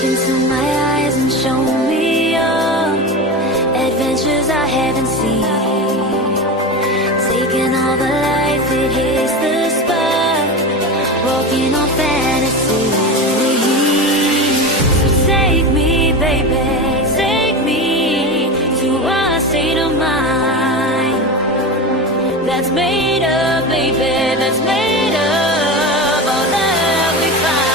into my eyes and show me your adventures I haven't seen. Taking all the life, it hits the spot. Walking on fantasy. So take me, baby, take me to a state of mind that's made of, baby, that's made of all that we find.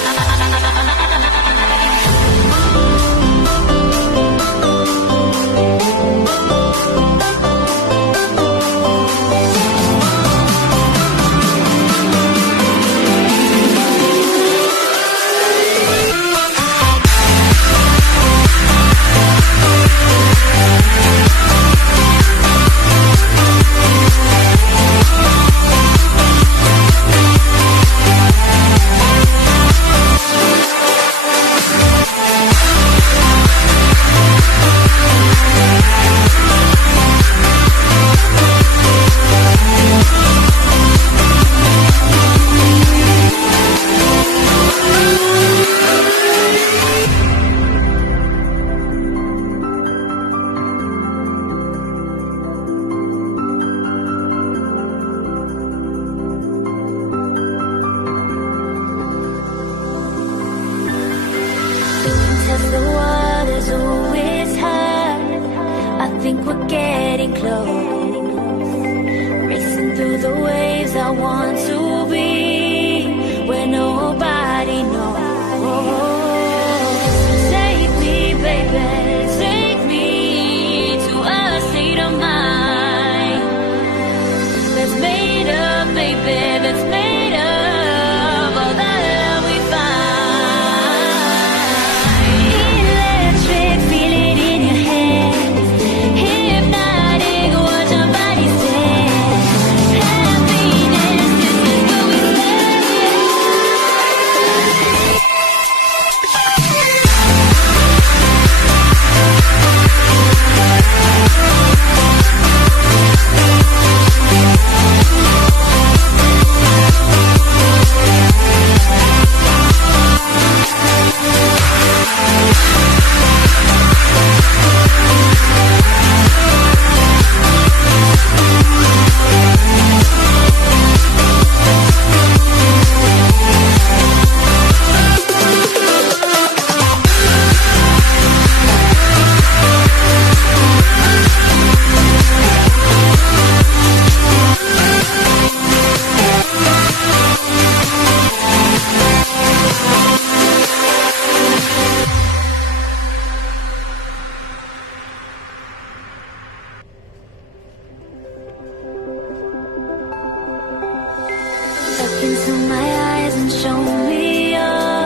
Into my eyes and show me your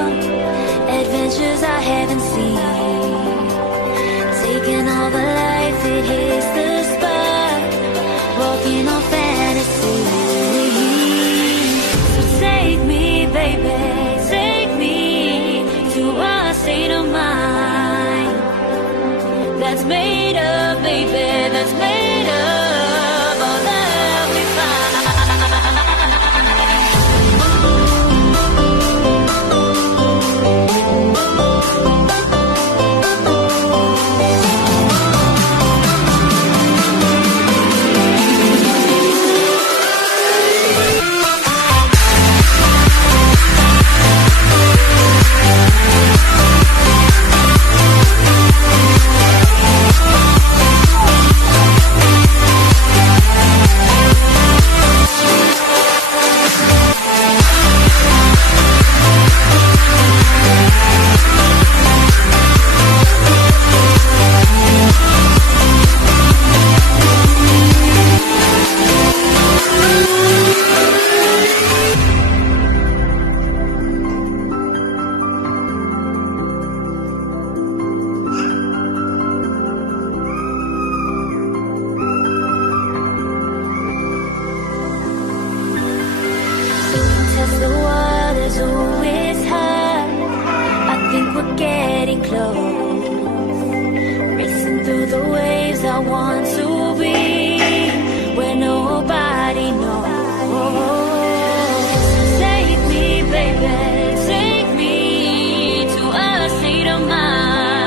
adventures I haven't seen. Taking all the life, it hits the spot. Walking on fantasy. So take me, baby, take me to a state of mind that's made of, baby, that's made of all that we find. The water's always high. I think we're getting close. Racing through the waves, I want to